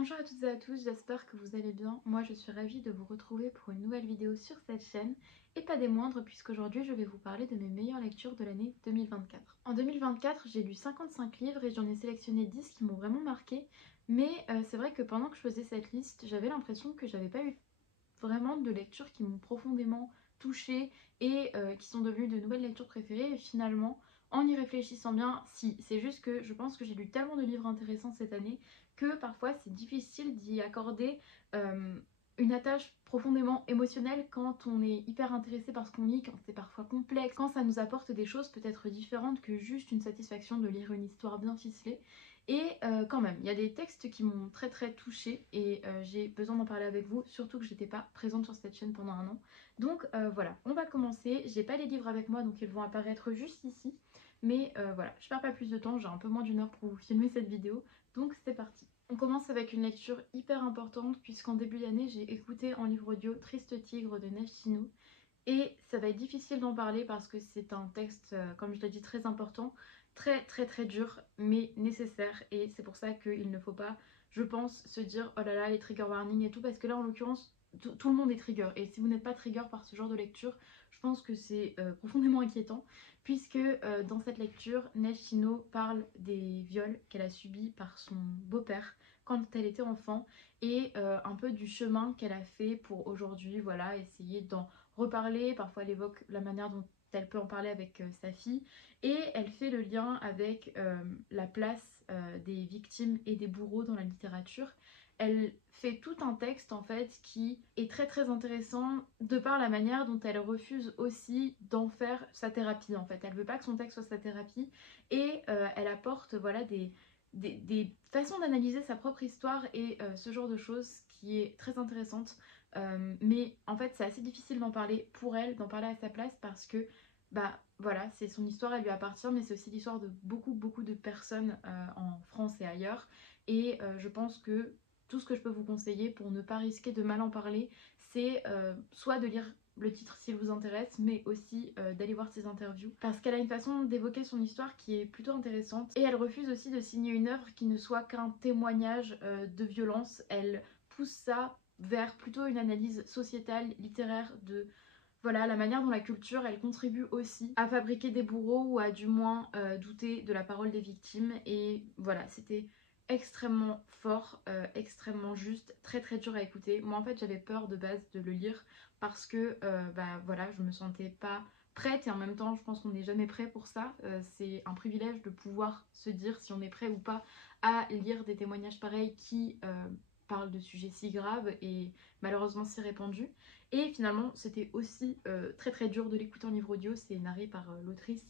Bonjour à toutes et à tous, j'espère que vous allez bien. Moi je suis ravie de vous retrouver pour une nouvelle vidéo sur cette chaîne et pas des moindres puisqu'aujourd'hui je vais vous parler de mes meilleures lectures de l'année 2024. En 2024 j'ai lu 55 livres et j'en ai sélectionné 10 qui m'ont vraiment marqué, mais c'est vrai que pendant que je faisais cette liste j'avais l'impression que j'avais pas eu vraiment de lectures qui m'ont profondément touchée et qui sont devenues de nouvelles lectures préférées. Et finalement, en y réfléchissant bien, si, c'est juste que je pense que j'ai lu tellement de livres intéressants cette année que parfois c'est difficile d'y accorder une attache profondément émotionnelle quand on est hyper intéressé par ce qu'on lit, quand c'est parfois complexe, quand ça nous apporte des choses peut-être différentes que juste une satisfaction de lire une histoire bien ficelée. Et quand même, il y a des textes qui m'ont très touchée et j'ai besoin d'en parler avec vous, surtout que j'étais pas présente sur cette chaîne pendant un an. Donc voilà, on va commencer. J'ai pas les livres avec moi donc ils vont apparaître juste ici. Mais voilà, je perds pas plus de temps, j'ai un peu moins d'une heure pour vous filmer cette vidéo, donc c'est parti. On commence avec une lecture hyper importante puisqu'en début d'année j'ai écouté en livre audio Triste Tigre de Neige Chino. Et ça va être difficile d'en parler parce que c'est un texte, comme je l'ai dit, très important, très dur, mais nécessaire. Et c'est pour ça qu'il ne faut pas, je pense, se dire oh là là, les trigger warnings et tout, parce que là, en l'occurrence, tout le monde est trigger. Et si vous n'êtes pas trigger par ce genre de lecture, je pense que c'est profondément inquiétant, puisque dans cette lecture, Neige Chino parle des viols qu'elle a subis par son beau-père quand elle était enfant, et un peu du chemin qu'elle a fait pour aujourd'hui, voilà, essayer d'en reparler. Parfois elle évoque la manière dont elle peut en parler avec sa fille et elle fait le lien avec la place des victimes et des bourreaux dans la littérature. Elle fait tout un texte en fait qui est très intéressant de par la manière dont elle refuse aussi d'en faire sa thérapie en fait. Elle veut pas que son texte soit sa thérapie et elle apporte voilà des façons d'analyser sa propre histoire et ce genre de choses qui est très intéressante. Mais en fait c'est assez difficile d'en parler pour elle, d'en parler à sa place parce que bah voilà, c'est son histoire, elle lui appartient, mais c'est aussi l'histoire de beaucoup de personnes en France et ailleurs. Et je pense que tout ce que je peux vous conseiller pour ne pas risquer de mal en parler, c'est soit de lire le titre s'il vous intéresse, mais aussi d'aller voir ses interviews. Parce qu'elle a une façon d'évoquer son histoire qui est plutôt intéressante. Et elle refuse aussi de signer une œuvre qui ne soit qu'un témoignage de violence. Elle pousse ça vers plutôt une analyse sociétale, littéraire de voilà, la manière dont la culture elle contribue aussi à fabriquer des bourreaux ou à du moins douter de la parole des victimes. Et voilà, c'était extrêmement fort, extrêmement juste, très dur à écouter. Moi en fait j'avais peur de base de le lire parce que bah voilà, je me sentais pas prête et en même temps je pense qu'on n'est jamais prêt pour ça. C'est un privilège de pouvoir se dire si on est prêt ou pas à lire des témoignages pareils qui parlent de sujets si graves et malheureusement si répandus. Et finalement, c'était aussi très dur de l'écouter en livre audio, c'est narré par l'autrice.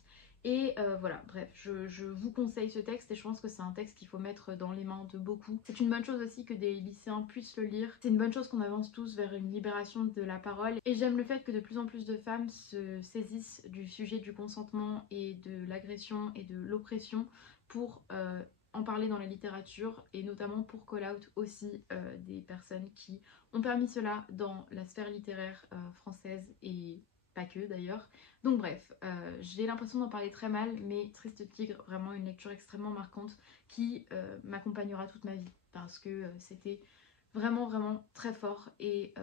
Et voilà, bref, je vous conseille ce texte et je pense que c'est un texte qu'il faut mettre dans les mains de beaucoup. C'est une bonne chose aussi que des lycéens puissent le lire. C'est une bonne chose qu'on avance tous vers une libération de la parole. Et j'aime le fait que de plus en plus de femmes se saisissent du sujet du consentement et de l'agression et de l'oppression pour en parler dans la littérature et notamment pour call out aussi des personnes qui ont permis cela dans la sphère littéraire française et pas que d'ailleurs. Donc bref, j'ai l'impression d'en parler très mal, mais Triste Tigre, vraiment une lecture extrêmement marquante qui m'accompagnera toute ma vie parce que c'était vraiment très fort et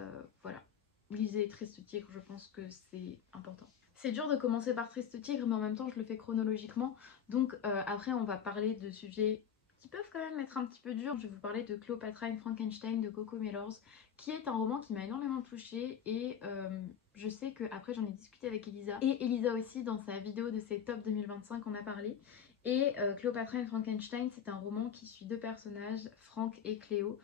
voilà. Lisez Triste Tigre, je pense que c'est important. C'est dur de commencer par Triste Tigre, mais en même temps je le fais chronologiquement. Donc après on va parler de sujets qui peuvent quand même être un petit peu durs. Je vais vous parler de Cléopatra and Frankenstein de Coco Mellors, qui est un roman qui m'a énormément touchée et je sais que après j'en ai discuté avec Elisa et Elisa aussi dans sa vidéo de ses top 2025 on a parlé. Et Cléopatra and Frankenstein, c'est un roman qui suit deux personnages, Franck et Cléo.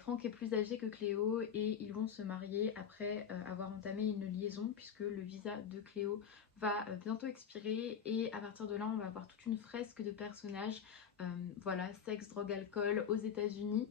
Franck est plus âgé que Cléo et ils vont se marier après avoir entamé une liaison puisque le visa de Cléo va bientôt expirer et à partir de là on va avoir toute une fresque de personnages, voilà, sexe, drogue, alcool aux États-Unis.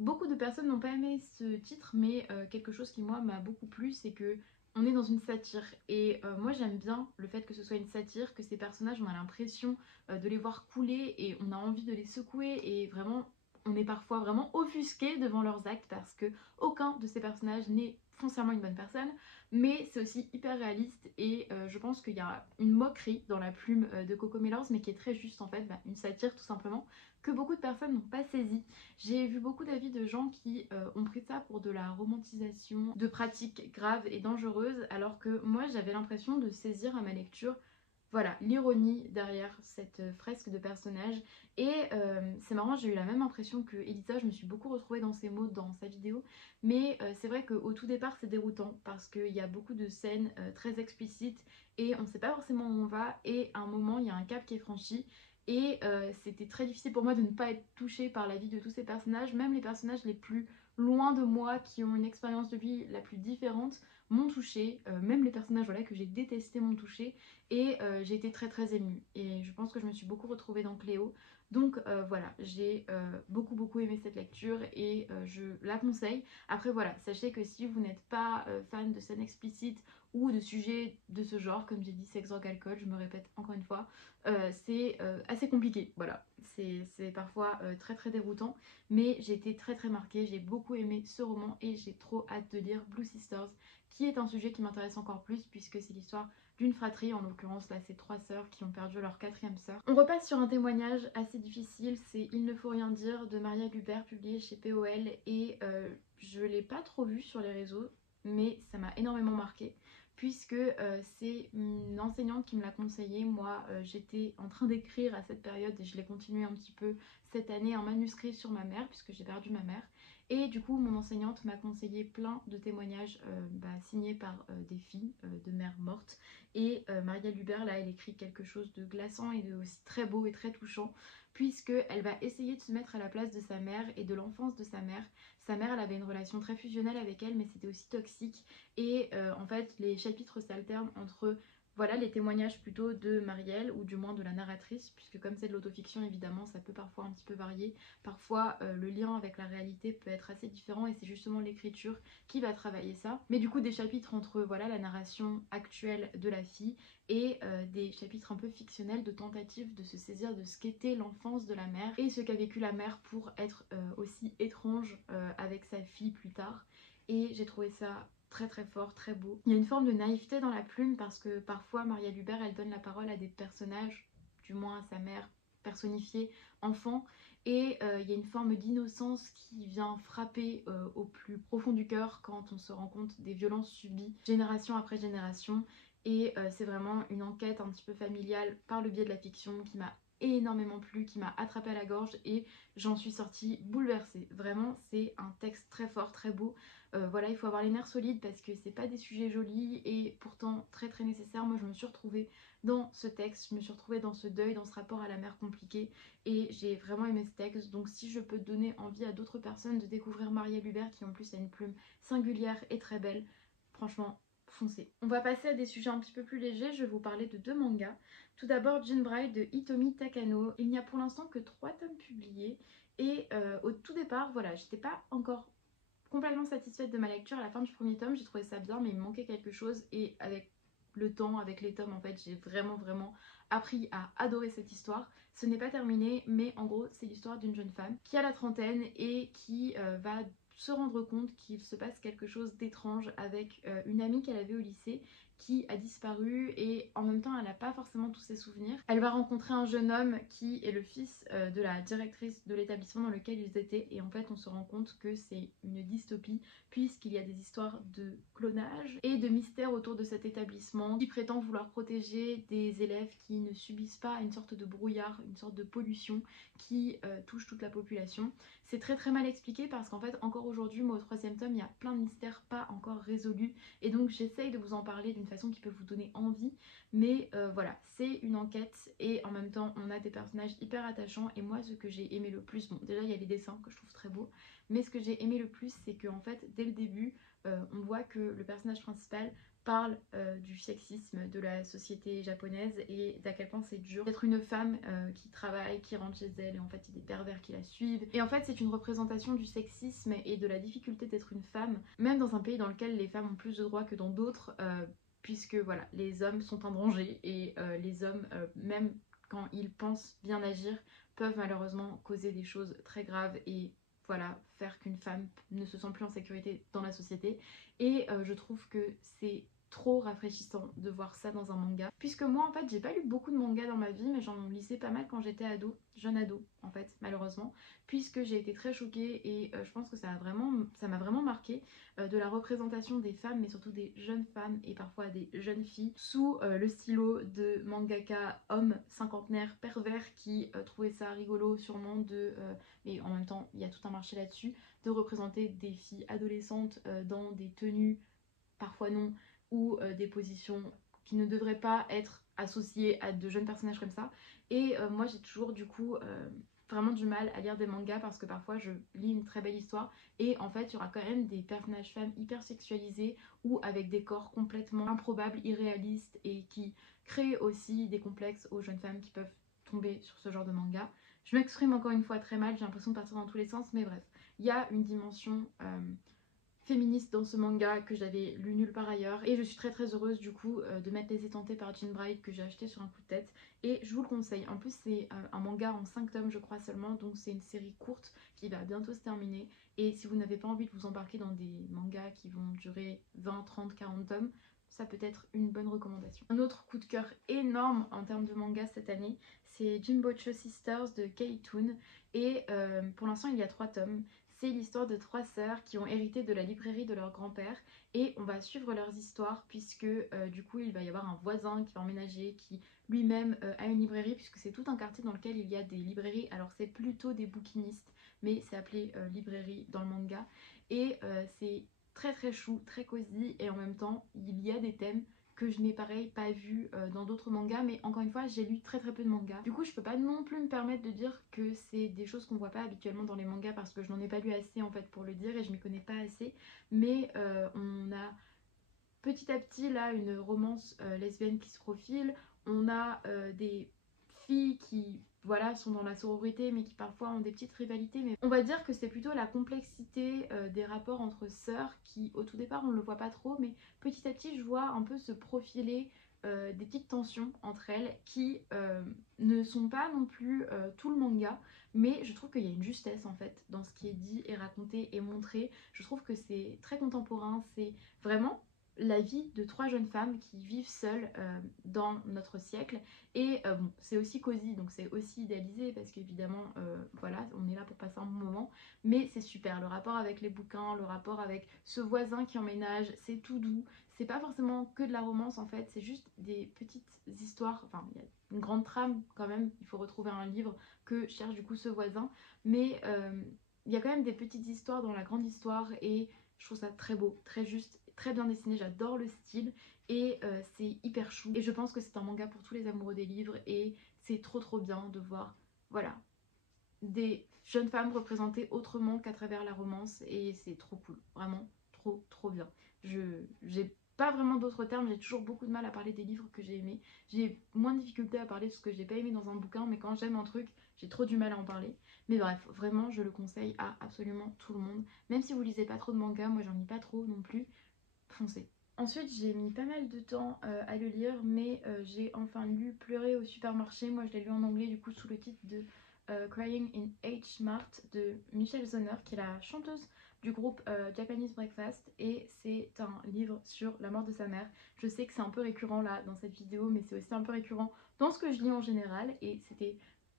Beaucoup de personnes n'ont pas aimé ce titre mais quelque chose qui moi m'a beaucoup plu, c'est que on est dans une satire et moi j'aime bien le fait que ce soit une satire, que ces personnages on a l'impression de les voir couler et on a envie de les secouer et vraiment on est parfois vraiment offusqué devant leurs actes parce que aucun de ces personnages n'est foncièrement une bonne personne, mais c'est aussi hyper réaliste et je pense qu'il y a une moquerie dans la plume de Coco Mellors, mais qui est très juste en fait, une satire tout simplement, que beaucoup de personnes n'ont pas saisi. J'ai vu beaucoup d'avis de gens qui ont pris ça pour de la romantisation de pratiques graves et dangereuses, alors que moi j'avais l'impression de saisir à ma lecture voilà, l'ironie derrière cette fresque de personnages. Et c'est marrant, j'ai eu la même impression que Elisa, je me suis beaucoup retrouvée dans ses mots dans sa vidéo. Mais c'est vrai qu'au tout départ, c'est déroutant parce qu'il y a beaucoup de scènes très explicites et on ne sait pas forcément où on va. Et à un moment, il y a un cap qui est franchi. Et c'était très difficile pour moi de ne pas être touchée par la vie de tous ces personnages, même les personnages les plus loin de moi, qui ont une expérience de vie la plus différente, m'ont touchée. Même les personnages voilà, que j'ai détestés m'ont touchée. Et j'ai été très très émue. Et je pense que je me suis beaucoup retrouvée dans Cléo. Donc voilà, j'ai beaucoup aimé cette lecture et je la conseille. Après voilà, sachez que si vous n'êtes pas fan de scènes explicites ou de sujets de ce genre, comme j'ai dit, sexe, drogue, alcool, je me répète encore une fois, c'est assez compliqué. Voilà, c'est parfois très déroutant. Mais j'ai été très marquée, j'ai beaucoup aimé ce roman et j'ai trop hâte de lire Blue Sisters, qui est un sujet qui m'intéresse encore plus puisque c'est l'histoire d'une fratrie, en l'occurrence là c'est 3 sœurs qui ont perdu leur 4e sœur. On repasse sur un témoignage assez difficile, c'est Il ne faut rien dire de Maria Lubert, publié chez POL, et je l'ai pas trop vu sur les réseaux, mais ça m'a énormément marqué puisque c'est une enseignante qui me l'a conseillé. Moi j'étais en train d'écrire à cette période et je l'ai continué un petit peu cette année, un manuscrit sur ma mère puisque j'ai perdu ma mère. Et du coup, mon enseignante m'a conseillé plein de témoignages signés par des filles de mères mortes. Et Maria Lubert, là, elle écrit quelque chose de glaçant et de aussi très beau et très touchant, puisqu'elle va essayer de se mettre à la place de sa mère et de l'enfance de sa mère. Sa mère, elle avait une relation très fusionnelle avec elle, mais c'était aussi toxique. Et en fait, les chapitres s'alternent entre voilà les témoignages plutôt de Marielle, ou du moins de la narratrice, puisque comme c'est de l'autofiction, évidemment, ça peut parfois un petit peu varier. Parfois, le lien avec la réalité peut être assez différent et c'est justement l'écriture qui va travailler ça. Mais du coup, des chapitres entre voilà la narration actuelle de la fille et des chapitres un peu fictionnels de tentatives de se saisir de ce qu'était l'enfance de la mère et ce qu'a vécu la mère pour être aussi étrange avec sa fille plus tard. Et j'ai trouvé ça très fort, très beau. Il y a une forme de naïveté dans la plume parce que parfois Maria Lubert elle donne la parole à des personnages, du moins à sa mère personnifiée enfant, et il y a une forme d'innocence qui vient frapper au plus profond du cœur quand on se rend compte des violences subies génération après génération. Et c'est vraiment une enquête un petit peu familiale par le biais de la fiction qui m'a énormément plu, qui m'a attrapée à la gorge et j'en suis sortie bouleversée. Vraiment, c'est un texte très fort, très beau. Voilà, il faut avoir les nerfs solides parce que c'est pas des sujets jolis et pourtant très nécessaires. Moi, je me suis retrouvée dans ce texte, je me suis retrouvée dans ce deuil, dans ce rapport à la mère compliqué et j'ai vraiment aimé ce texte. Donc si je peux donner envie à d'autres personnes de découvrir Maria Lubert, qui en plus a une plume singulière et très belle, franchement, foncez. On va passer à des sujets un petit peu plus légers. Je vais vous parler de 2 mangas. Tout d'abord Jean Bride de Hitomi Takano. Il n'y a pour l'instant que 3 tomes publiés et au tout départ, voilà, j'étais pas encore complètement satisfaite de ma lecture. À la fin du premier tome, j'ai trouvé ça bien, mais il me manquait quelque chose. Et avec le temps, avec les tomes, en fait, j'ai vraiment appris à adorer cette histoire. Ce n'est pas terminé, mais en gros, c'est l'histoire d'une jeune femme qui a la trentaine et qui va se rendre compte qu'il se passe quelque chose d'étrange avec une amie qu'elle avait au lycée qui a disparu et en même temps elle n'a pas forcément tous ses souvenirs. Elle va rencontrer un jeune homme qui est le fils de la directrice de l'établissement dans lequel ils étaient et en fait on se rend compte que c'est une dystopie puisqu'il y a des histoires de clonage et de mystères autour de cet établissement qui prétend vouloir protéger des élèves qui ne subissent pas une sorte de brouillard, une sorte de pollution qui touche toute la population. C'est très mal expliqué parce qu'en fait encore aujourd'hui, moi au 3e tome, il y a plein de mystères pas encore résolus et donc j'essaye de vous en parler d'une façon qui peut vous donner envie, mais voilà, c'est une enquête et en même temps on a des personnages hyper attachants. Et moi ce que j'ai aimé le plus, bon déjà il y a les dessins que je trouve très beaux, mais ce que j'ai aimé le plus c'est que en fait dès le début on voit que le personnage principal parle du sexisme de la société japonaise et d'à quel point c'est dur d'être une femme qui travaille, qui rentre chez elle et en fait il y a des pervers qui la suivent. Et en fait c'est une représentation du sexisme et de la difficulté d'être une femme, même dans un pays dans lequel les femmes ont plus de droits que dans d'autres, puisque voilà, les hommes sont en danger et les hommes, même quand ils pensent bien agir, peuvent malheureusement causer des choses très graves et voilà, faire qu'une femme ne se sent plus en sécurité dans la société. Et je trouve que c'est trop rafraîchissant de voir ça dans un manga. Puisque moi en fait j'ai pas lu beaucoup de mangas dans ma vie, mais j'en lisais pas mal quand j'étais ado, jeune ado en fait malheureusement. Puisque j'ai été très choquée et je pense que ça m'a vraiment marqué de la représentation des femmes, mais surtout des jeunes femmes et parfois des jeunes filles sous le stylo de mangaka hommes cinquantenaires pervers qui trouvaient ça rigolo sûrement mais en même temps il y a tout un marché là-dessus, de représenter des filles adolescentes dans des tenues parfois non, ou des positions qui ne devraient pas être associées à de jeunes personnages comme ça. Et moi j'ai toujours du coup vraiment du mal à lire des mangas parce que parfois je lis une très belle histoire et en fait il y aura quand même des personnages femmes hyper sexualisés ou avec des corps complètement improbables, irréalistes et qui créent aussi des complexes aux jeunes femmes qui peuvent tomber sur ce genre de manga. Je m'exprime encore une fois très mal, j'ai l'impression de partir dans tous les sens, mais bref, il y a une dimension féministe dans ce manga que j'avais lu nulle part ailleurs et je suis très très heureuse du coup de m'être laissée tenter par Jean Bright que j'ai acheté sur un coup de tête et je vous le conseille. En plus c'est un manga en 5 tomes je crois seulement, donc c'est une série courte qui va bientôt se terminer et si vous n'avez pas envie de vous embarquer dans des mangas qui vont durer 20, 30, 40 tomes, ça peut être une bonne recommandation. Un autre coup de cœur énorme en termes de manga cette année, c'est Jimbocho Sisters de K-Toon et pour l'instant il y a 3 tomes. C'est l'histoire de 3 sœurs qui ont hérité de la librairie de leur grand-père et on va suivre leurs histoires puisque du coup il va y avoir un voisin qui va emménager, qui lui-même a une librairie puisque c'est tout un quartier dans lequel il y a des librairies. Alors c'est plutôt des bouquinistes mais c'est appelé librairie dans le manga et c'est très très chou, très cosy et en même temps il y a des thèmes que je n'ai pareil pas vu dans d'autres mangas, mais encore une fois j'ai lu très très peu de mangas. Du coup je peux pas non plus me permettre de dire que c'est des choses qu'on voit pas habituellement dans les mangas parce que je n'en ai pas lu assez en fait pour le dire et je m'y connais pas assez, mais on a petit à petit là une romance lesbienne qui se profile, on a des filles qui voilà sont dans la sororité mais qui parfois ont des petites rivalités, mais on va dire que c'est plutôt la complexité des rapports entre sœurs qui au tout départ on ne le voit pas trop, mais petit à petit je vois un peu se profiler des petites tensions entre elles qui ne sont pas non plus tout le manga, mais je trouve qu'il y a une justesse en fait dans ce qui est dit et raconté et montré. Je trouve que c'est très contemporain, c'est vraiment la vie de 3 jeunes femmes qui vivent seules dans notre siècle et bon c'est aussi cosy donc c'est aussi idéalisé parce qu'évidemment voilà on est là pour passer un bon moment, mais c'est super le rapport avec les bouquins, le rapport avec ce voisin qui emménage, c'est tout doux, c'est pas forcément que de la romance en fait, c'est juste des petites histoires, enfin il y a une grande trame quand même, il faut retrouver un livre que cherche du coup ce voisin, mais il y a quand même des petites histoires dans la grande histoire et je trouve ça très beau, très juste, très bien dessiné, j'adore le style et c'est hyper chou. Et je pense que c'est un manga pour tous les amoureux des livres et c'est trop trop bien de voir, voilà, des jeunes femmes représentées autrement qu'à travers la romance et c'est trop cool, vraiment trop trop bien. J'ai pas vraiment d'autres termes, j'ai toujours beaucoup de mal à parler des livres que j'ai aimés. J'ai moins de difficulté à parler de ce que j'ai pas aimé dans un bouquin, mais quand j'aime un truc, j'ai trop du mal à en parler. Mais bref, vraiment, je le conseille à absolument tout le monde. Même si vous lisez pas trop de mangas, moi j'en lis pas trop non plus, foncez. Ensuite, j'ai mis pas mal de temps à le lire, mais j'ai enfin lu Pleurer au supermarché. Moi, je l'ai lu en anglais, du coup, sous le titre de Crying in H Mart de Michelle Zauner, qui est la chanteuse du groupe Japanese Breakfast. Et c'est un livre sur la mort de sa mère. Je sais que c'est un peu récurrent là dans cette vidéo, mais c'est aussi un peu récurrent dans ce que je lis en général. Et c'était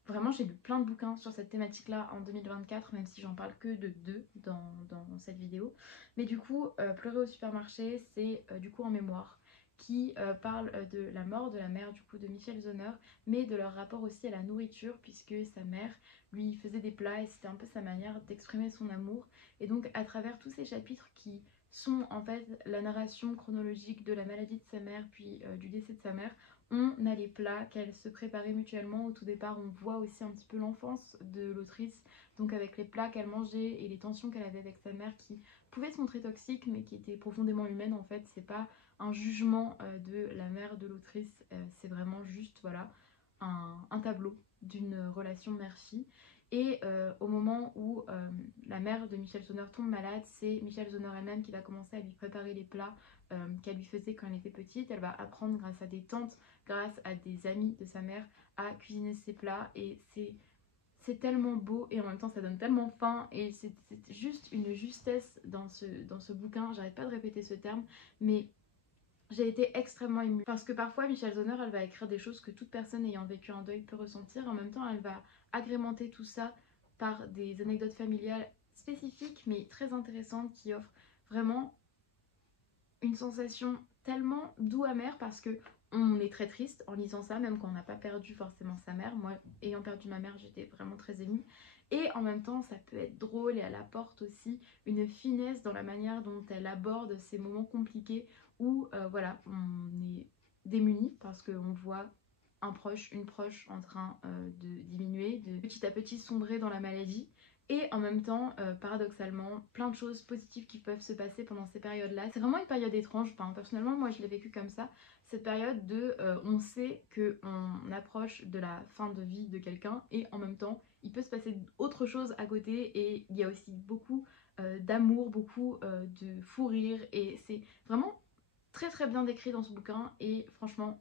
vraiment, j'ai lu plein de bouquins sur cette thématique-là en 2024, même si j'en parle que de 2 dans cette vidéo. Mais du coup, Pleurer au supermarché, c'est du coup en mémoire qui parle de la mort de la mère du coup de Michel Zauner, mais de leur rapport aussi à la nourriture, puisque sa mère lui faisait des plats et c'était un peu sa manière d'exprimer son amour. Et donc à travers tous ces chapitres qui sont en fait la narration chronologique de la maladie de sa mère puis du décès de sa mère, on a les plats qu'elles se préparaient mutuellement. Au tout départ, on voit aussi un petit peu l'enfance de l'autrice, donc avec les plats qu'elle mangeait et les tensions qu'elle avait avec sa mère qui pouvaient se montrer toxiques mais qui étaient profondément humaines en fait. C'est pas un jugement de la mère de l'autrice, c'est vraiment juste voilà un tableau d'une relation mère-fille. Et au moment où la mère de Michel Zauner tombe malade, c'est Michel Zauner elle-même qui va commencer à lui préparer les plats qu'elle lui faisait quand elle était petite. Elle va apprendre grâce à des tantes, grâce à des amis de sa mère, à cuisiner ses plats. Et c'est tellement beau et en même temps ça donne tellement faim et c'est juste une justesse dans ce bouquin. J'arrête pas de répéter ce terme, mais j'ai été extrêmement émue parce que parfois Michel Zauner elle va écrire des choses que toute personne ayant vécu un deuil peut ressentir. En même temps elle va agrémenter tout ça par des anecdotes familiales spécifiques mais très intéressantes qui offrent vraiment une sensation tellement doux-amère parce que on est très triste en lisant ça, même quand on n'a pas perdu forcément sa mère. Moi, ayant perdu ma mère, j'étais vraiment très émue. Et en même temps, ça peut être drôle et elle apporte aussi une finesse dans la manière dont elle aborde ces moments compliqués où, voilà, on est démunis parce qu'on voit un proche, une proche en train de diminuer, de petit à petit sombrer dans la maladie. Et en même temps, paradoxalement, plein de choses positives qui peuvent se passer pendant ces périodes-là. C'est vraiment une période étrange. Enfin, personnellement, moi, je l'ai vécu comme ça. Cette période de on sait qu'on approche de la fin de vie de quelqu'un et en même temps, il peut se passer autre chose à côté et il y a aussi beaucoup d'amour, beaucoup de fou rire et c'est vraiment très très bien décrit dans ce bouquin et franchement,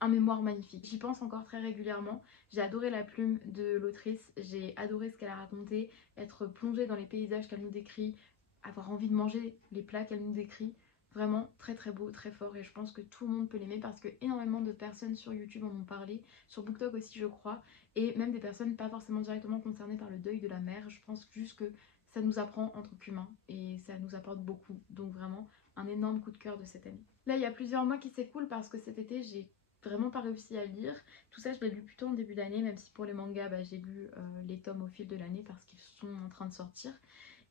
un mémoire magnifique. J'y pense encore très régulièrement. J'ai adoré la plume de l'autrice, j'ai adoré ce qu'elle a raconté, être plongée dans les paysages qu'elle nous décrit, avoir envie de manger les plats qu'elle nous décrit. Vraiment très très beau, très fort et je pense que tout le monde peut l'aimer parce que énormément de personnes sur YouTube en ont parlé, sur BookTok aussi je crois, et même des personnes pas forcément directement concernées par le deuil de la mère. Je pense juste que ça nous apprend en tant qu'humains et ça nous apporte beaucoup. Donc vraiment un énorme coup de cœur de cette année. Là il y a plusieurs mois qui s'écoulent parce que cet été j'ai vraiment pas réussi à lire. Tout ça je l'ai lu plutôt en début d'année, même si pour les mangas j'ai lu les tomes au fil de l'année parce qu'ils sont en train de sortir.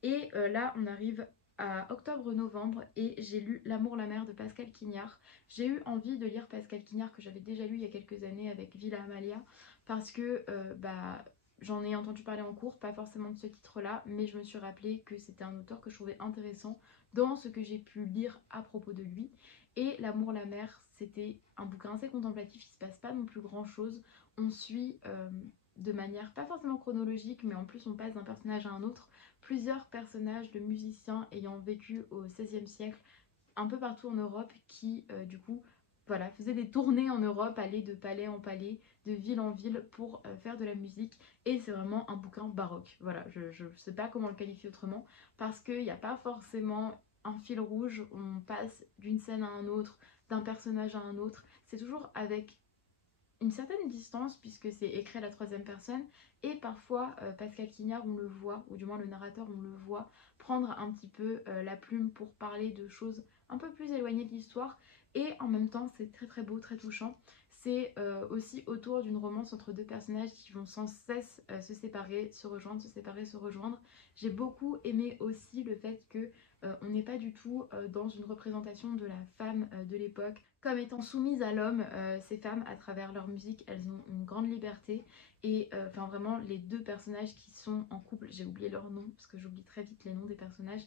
Et là on arrive à octobre-novembre et j'ai lu L'amour la mer de Pascal Quignard. J'ai eu envie de lire Pascal Quignard que j'avais déjà lu il y a quelques années avec Villa Amalia parce que j'en ai entendu parler en cours, pas forcément de ce titre-là, mais je me suis rappelé que c'était un auteur que je trouvais intéressant dans ce que j'ai pu lire à propos de lui. Et L'amour la mer, c'était un bouquin assez contemplatif, il se passe pas non plus grand chose. On suit de manière pas forcément chronologique, mais en plus on passe d'un personnage à un autre, plusieurs personnages de musiciens ayant vécu au XVIe siècle un peu partout en Europe qui du coup voilà, faisaient des tournées en Europe, allaient de palais en palais, de ville en ville pour faire de la musique. Et c'est vraiment un bouquin baroque. Voilà, je sais pas comment le qualifier autrement parce qu'il n'y a pas forcément un fil rouge, on passe d'une scène à un autre, d'un personnage à un autre. C'est toujours avec une certaine distance puisque c'est écrit à la troisième personne et parfois Pascal Quignard on le voit, ou du moins le narrateur on le voit prendre un petit peu la plume pour parler de choses un peu plus éloignées de l'histoire et en même temps c'est très très beau, très touchant. C'est aussi autour d'une romance entre deux personnages qui vont sans cesse se séparer, se rejoindre, se séparer, se rejoindre. J'ai beaucoup aimé aussi le fait que on n'est pas du tout dans une représentation de la femme de l'époque comme étant soumises à l'homme. Ces femmes à travers leur musique elles ont une grande liberté et enfin vraiment les deux personnages qui sont en couple, j'ai oublié leur nom parce que j'oublie très vite les noms des personnages,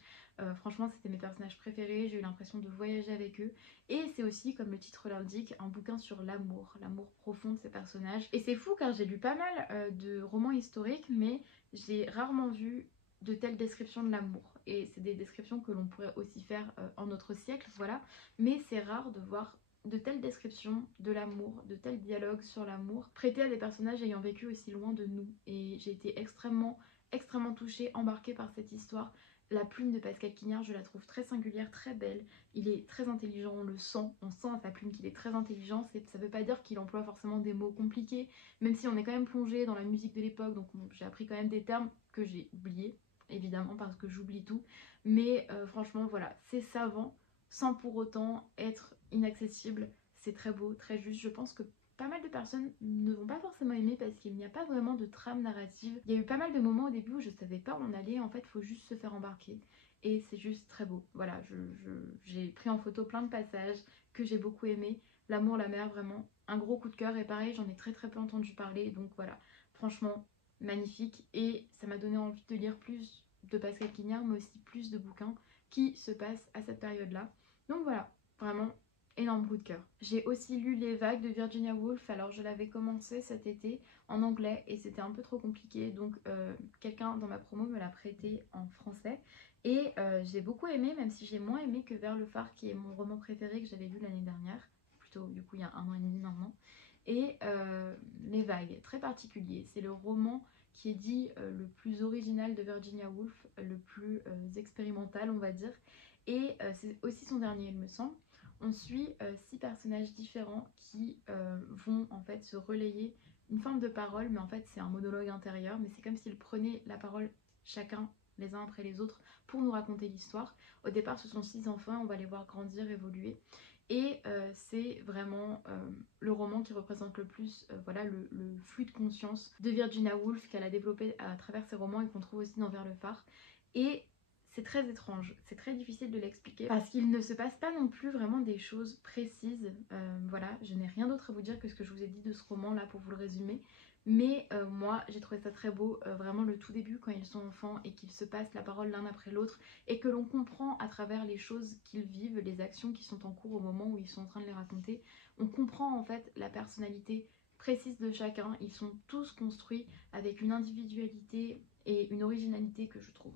franchement c'était mes personnages préférés, j'ai eu l'impression de voyager avec eux et c'est aussi comme le titre l'indique un bouquin sur l'amour profond de ces personnages et c'est fou car j'ai lu pas mal de romans historiques mais j'ai rarement vu de telles descriptions de l'amour et c'est des descriptions que l'on pourrait aussi faire en notre siècle, voilà, mais c'est rare de voir de telles descriptions de l'amour, de tels dialogues sur l'amour prêtés à des personnages ayant vécu aussi loin de nous et j'ai été extrêmement touchée, embarquée par cette histoire. La plume de Pascal Quignard je la trouve très singulière, très belle, il est très intelligent, on sent à sa plume qu'il est très intelligent, ça veut pas dire qu'il emploie forcément des mots compliqués, même si on est quand même plongé dans la musique de l'époque donc j'ai appris quand même des termes que j'ai oubliés évidemment parce que j'oublie tout, mais franchement voilà, c'est savant sans pour autant être inaccessible. C'est très beau, très juste. Je pense que pas mal de personnes ne vont pas forcément aimer parce qu'il n'y a pas vraiment de trame narrative. Il y a eu pas mal de moments au début où je savais pas où on allait, en fait il faut juste se faire embarquer et c'est juste très beau. Voilà, j'ai pris en photo plein de passages que j'ai beaucoup aimé. L'amour, la mer, vraiment un gros coup de cœur et pareil j'en ai très très peu entendu parler donc voilà, franchement magnifique et ça m'a donné envie de lire plus de Pascal Quignard mais aussi plus de bouquins qui se passent à cette période-là. Donc voilà, vraiment énorme coup de cœur. J'ai aussi lu Les Vagues de Virginia Woolf, alors je l'avais commencé cet été en anglais et c'était un peu trop compliqué donc quelqu'un dans ma promo me l'a prêté en français et j'ai beaucoup aimé, même si j'ai moins aimé que Vers le phare qui est mon roman préféré que j'avais lu l'année dernière, plutôt du coup il y a 1 an et demi maintenant. Et Les Vagues, très particulier, c'est le roman qui est dit le plus original de Virginia Woolf, le plus expérimental on va dire, et c'est aussi son dernier il me semble. On suit 6 personnages différents qui vont en fait se relayer une forme de parole, mais en fait c'est un monologue intérieur, mais c'est comme s'ils prenaient la parole chacun les uns après les autres pour nous raconter l'histoire. Au départ ce sont 6 enfants, on va les voir grandir, évoluer, et c'est vraiment le roman qui représente le plus voilà, le flux de conscience de Virginia Woolf qu'elle a développé à travers ses romans et qu'on trouve aussi dans Vers le phare. Et c'est très étrange, c'est très difficile de l'expliquer parce qu'il ne se passe pas non plus vraiment des choses précises. Voilà, je n'ai rien d'autre à vous dire que ce que je vous ai dit de ce roman là pour vous le résumer. Mais moi j'ai trouvé ça très beau, vraiment le tout début quand ils sont enfants et qu'ils se passent la parole l'un après l'autre et que l'on comprend à travers les choses qu'ils vivent, les actions qui sont en cours au moment où ils sont en train de les raconter. On comprend en fait la personnalité précise de chacun, ils sont tous construits avec une individualité et une originalité que je trouve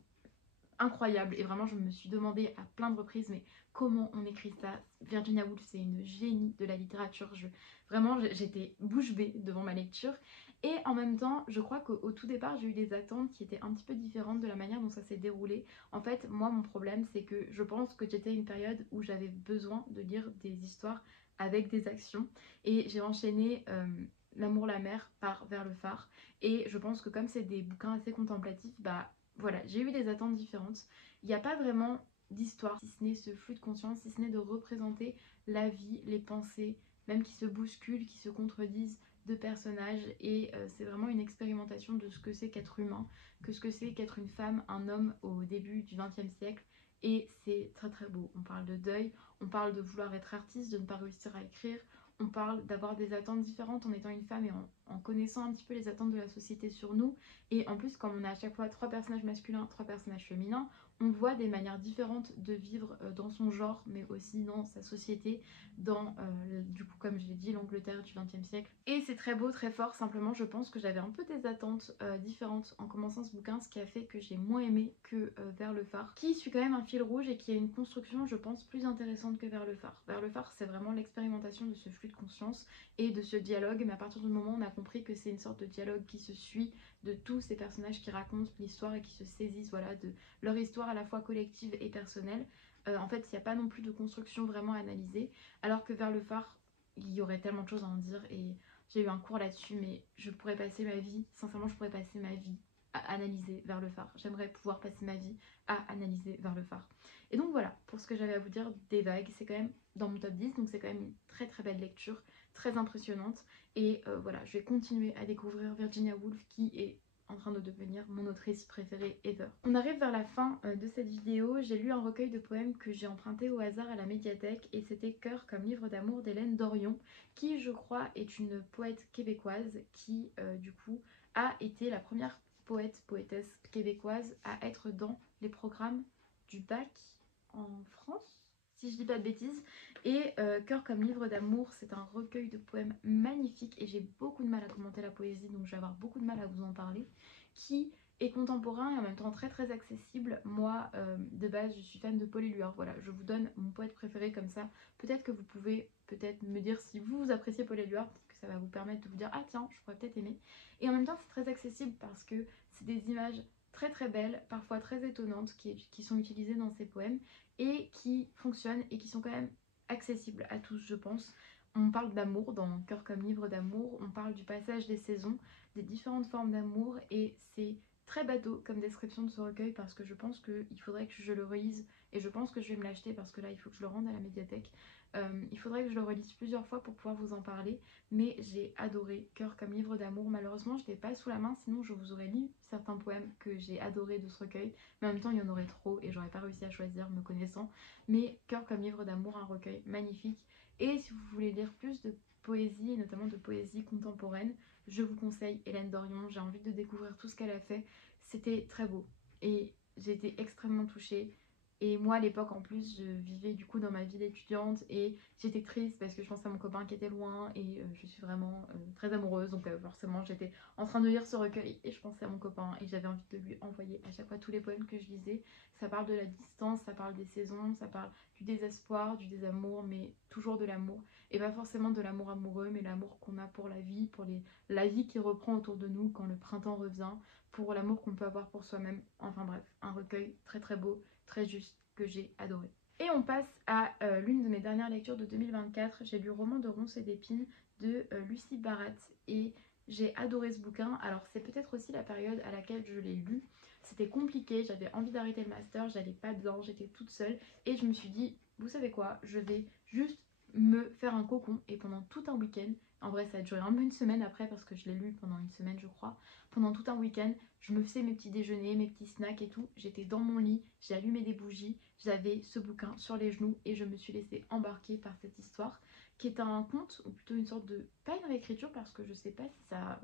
incroyable, et vraiment je me suis demandé à plein de reprises mais comment on écrit ça. Virginia Woolf c'est une génie de la littérature, vraiment j'étais bouche bée devant ma lecture, et en même temps je crois qu'au tout départ j'ai eu des attentes qui étaient un petit peu différentes de la manière dont ça s'est déroulé. En fait moi mon problème c'est que je pense que j'étais à une période où j'avais besoin de lire des histoires avec des actions, et j'ai enchaîné L'amour la mer par Vers le phare, et je pense que comme c'est des bouquins assez contemplatifs, bah voilà, j'ai eu des attentes différentes. Il n'y a pas vraiment d'histoire, si ce n'est ce flux de conscience, si ce n'est de représenter la vie, les pensées, même qui se bousculent, qui se contredisent de personnages. Et c'est vraiment une expérimentation de ce que c'est qu'être humain, que ce que c'est qu'être une femme, un homme au début du XXe siècle. Et c'est très très beau. On parle de deuil, on parle de vouloir être artiste, de ne pas réussir à écrire, on parle d'avoir des attentes différentes en étant une femme et en connaissant un petit peu les attentes de la société sur nous. Et en plus, comme on a à chaque fois 3 personnages masculins, 3 personnages féminins, on voit des manières différentes de vivre dans son genre, mais aussi dans sa société, dans, du coup, comme je l'ai dit, l'Angleterre du XXe siècle. Et c'est très beau, très fort. Simplement, je pense que j'avais un peu des attentes différentes en commençant ce bouquin, ce qui a fait que j'ai moins aimé que Vers le phare, qui suit quand même un fil rouge et qui a une construction, je pense, plus intéressante que Vers le phare. Vers le phare, c'est vraiment l'expérimentation de ce flux de conscience et de ce dialogue, mais à partir du moment où on a compris que c'est une sorte de dialogue qui se suit de tous ces personnages qui racontent l'histoire et qui se saisissent voilà, de leur histoire à la fois collective et personnelle. En fait, il n'y a pas non plus de construction vraiment analysée, alors que Vers le phare, il y aurait tellement de choses à en dire, et j'ai eu un cours là-dessus, mais je pourrais passer ma vie, sincèrement, je pourrais passer ma vie à analyser Vers le phare. J'aimerais pouvoir passer ma vie à analyser Vers le phare. Et donc voilà, pour ce que j'avais à vous dire des vagues, c'est quand même dans mon top 10, donc c'est quand même une très très belle lecture, très impressionnante. Et voilà, je vais continuer à découvrir Virginia Woolf qui est en train de devenir mon autrice préférée ever. On arrive vers la fin de cette vidéo. J'ai lu un recueil de poèmes que j'ai emprunté au hasard à la médiathèque, et c'était Cœur comme livre d'amour d'Hélène Dorion, qui je crois est une poète québécoise qui du coup a été la première poétesse québécoise à être dans les programmes du bac en France, si je dis pas de bêtises. Et Cœur comme livre d'amour, c'est un recueil de poèmes magnifique, et j'ai beaucoup de mal à commenter la poésie, donc je vais avoir beaucoup de mal à vous en parler, qui est contemporain et en même temps très très accessible. Moi de base je suis fan de Paul Éluard, voilà, je vous donne mon poète préféré comme ça. Peut-être que vous pouvez peut-être me dire si vous appréciez Paul Éluard, parce que ça va vous permettre de vous dire ah tiens je pourrais peut-être aimer. Et en même temps c'est très accessible parce que c'est des images très très belles, parfois très étonnantes, qui sont utilisées dans ces poèmes et qui fonctionnent et qui sont quand même accessibles à tous je pense. On parle d'amour dans Cœur comme livre d'amour, on parle du passage des saisons, des différentes formes d'amour, et c'est très bateau comme description de ce recueil parce que je pense qu'il faudrait que je le relise, et je pense que je vais me l'acheter parce que là il faut que je le rende à la médiathèque. Il faudrait que je le relise plusieurs fois pour pouvoir vous en parler, mais j'ai adoré Cœur comme livre d'amour. Malheureusement je n'ai pas sous la main, sinon je vous aurais lu certains poèmes que j'ai adoré de ce recueil, mais en même temps il y en aurait trop et j'aurais pas réussi à choisir me connaissant. Mais Cœur comme livre d'amour, un recueil magnifique. Et si vous voulez lire plus de poésie, et notamment de poésie contemporaine, je vous conseille Hélène Dorion. J'ai envie de découvrir tout ce qu'elle a fait. C'était très beau et j'ai été extrêmement touchée. Et moi à l'époque en plus je vivais du coup dans ma ville étudiante et j'étais triste parce que je pensais à mon copain qui était loin et je suis vraiment très amoureuse, donc forcément j'étais en train de lire ce recueil et je pensais à mon copain et j'avais envie de lui envoyer à chaque fois tous les poèmes que je lisais. Ça parle de la distance, ça parle des saisons, ça parle du désespoir, du désamour, mais toujours de l'amour. Et pas forcément de l'amour amoureux, mais l'amour qu'on a pour la vie, pour la vie qui reprend autour de nous quand le printemps revient, pour l'amour qu'on peut avoir pour soi-même. Enfin bref, un recueil très très beau, très juste, que j'ai adoré. Et on passe à l'une de mes dernières lectures de 2024. J'ai lu Roman de ronces et d'épines de Lucie Barat et j'ai adoré ce bouquin. Alors c'est peut-être aussi la période à laquelle je l'ai lu. C'était compliqué, j'avais envie d'arrêter le master, j'allais pas bien, j'étais toute seule et je me suis dit, vous savez quoi, je vais juste me faire un cocon et pendant tout un week-end, en vrai ça a duré un peu une semaine après parce que je l'ai lu pendant une semaine je crois, pendant tout un week-end, je me faisais mes petits déjeuners, mes petits snacks et tout, j'étais dans mon lit, j'ai allumé des bougies, j'avais ce bouquin sur les genoux et je me suis laissée embarquer par cette histoire qui est un conte, ou plutôt une sorte de, pas une réécriture parce que je sais pas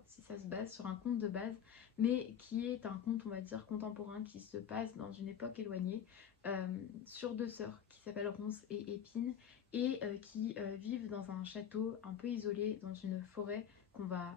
si ça se base sur un conte de base, mais qui est un conte on va dire contemporain qui se passe dans une époque éloignée sur deux sœurs qui s'appellent Ronces et Épines et qui vivent dans un château un peu isolé dans une forêt qu'on va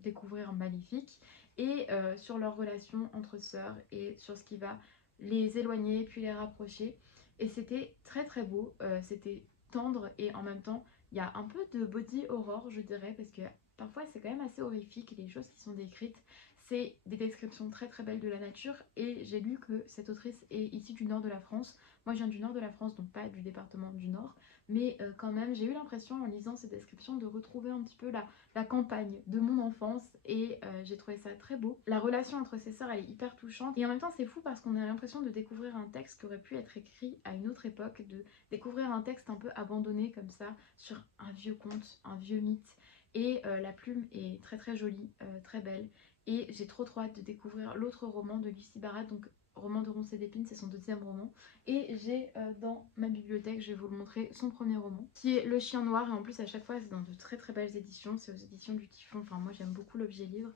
découvrir maléfique et sur leur relation entre sœurs et sur ce qui va les éloigner puis les rapprocher et c'était très très beau, c'était tendre et en même temps il y a un peu de body horror je dirais parce que parfois c'est quand même assez horrifique les choses qui sont décrites, c'est des descriptions très très belles de la nature et j'ai lu que cette autrice est issue du nord de la France. Moi je viens du nord de la France donc pas du département du nord mais quand même j'ai eu l'impression en lisant ces descriptions de retrouver un petit peu la campagne de mon enfance et j'ai trouvé ça très beau. La relation entre ses sœurs elle est hyper touchante et en même temps c'est fou parce qu'on a l'impression de découvrir un texte qui aurait pu être écrit à une autre époque, de découvrir un texte un peu abandonné comme ça sur un vieux conte, un vieux mythe et la plume est très très jolie, très belle et j'ai trop hâte de découvrir l'autre roman de Lucie Barat, donc Roman de ronces et d'épines, c'est son deuxième roman et j'ai dans ma bibliothèque, je vais vous le montrer, son premier roman qui est Le Chien Noir et en plus à chaque fois c'est dans de très très belles éditions, c'est aux éditions du Typhon, enfin moi j'aime beaucoup l'objet livre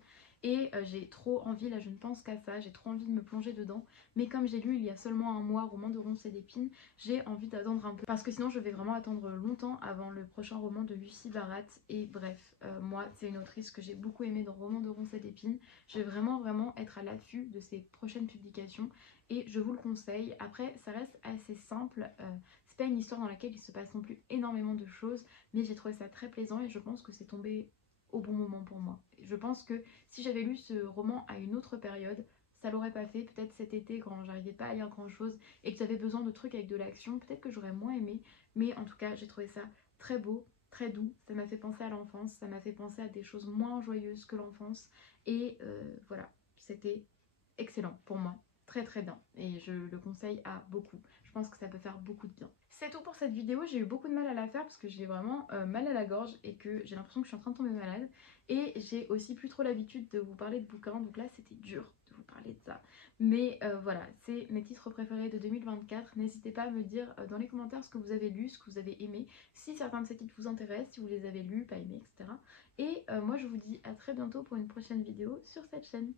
et j'ai trop envie, là je ne pense qu'à ça, j'ai trop envie de me plonger dedans mais comme j'ai lu il y a seulement un mois Roman de ronces et d'épines, j'ai envie d'attendre un peu parce que sinon je vais vraiment attendre longtemps avant le prochain roman de Lucie Barat et bref, moi c'est une autrice que j'ai beaucoup aimée dans Roman de ronces et d'épines, je vais vraiment être à l'affût de ses prochaines publications et je vous le conseille. Après ça reste assez simple, c'est pas une histoire dans laquelle il se passe non plus énormément de choses mais j'ai trouvé ça très plaisant et je pense que c'est tombé au bon moment pour moi. Je pense que si j'avais lu ce roman à une autre période, ça l'aurait pas fait, peut-être cet été quand j'arrivais pas à lire grand chose et que j'avais besoin de trucs avec de l'action, peut-être que j'aurais moins aimé, mais en tout cas j'ai trouvé ça très beau, très doux, ça m'a fait penser à l'enfance, ça m'a fait penser à des choses moins joyeuses que l'enfance et voilà, c'était excellent pour moi, très très bien et je le conseille à beaucoup, je pense que ça peut faire beaucoup de bien. C'est tout pour cette vidéo, j'ai eu beaucoup de mal à la faire parce que j'ai vraiment mal à la gorge et que j'ai l'impression que je suis en train de tomber malade et j'ai aussi plus trop l'habitude de vous parler de bouquins donc là c'était dur de vous parler de ça mais voilà, c'est mes titres préférés de 2024, n'hésitez pas à me dire dans les commentaires ce que vous avez lu, ce que vous avez aimé, si certains de ces titres vous intéressent, si vous les avez lus, pas aimés, etc. Et moi je vous dis à très bientôt pour une prochaine vidéo sur cette chaîne.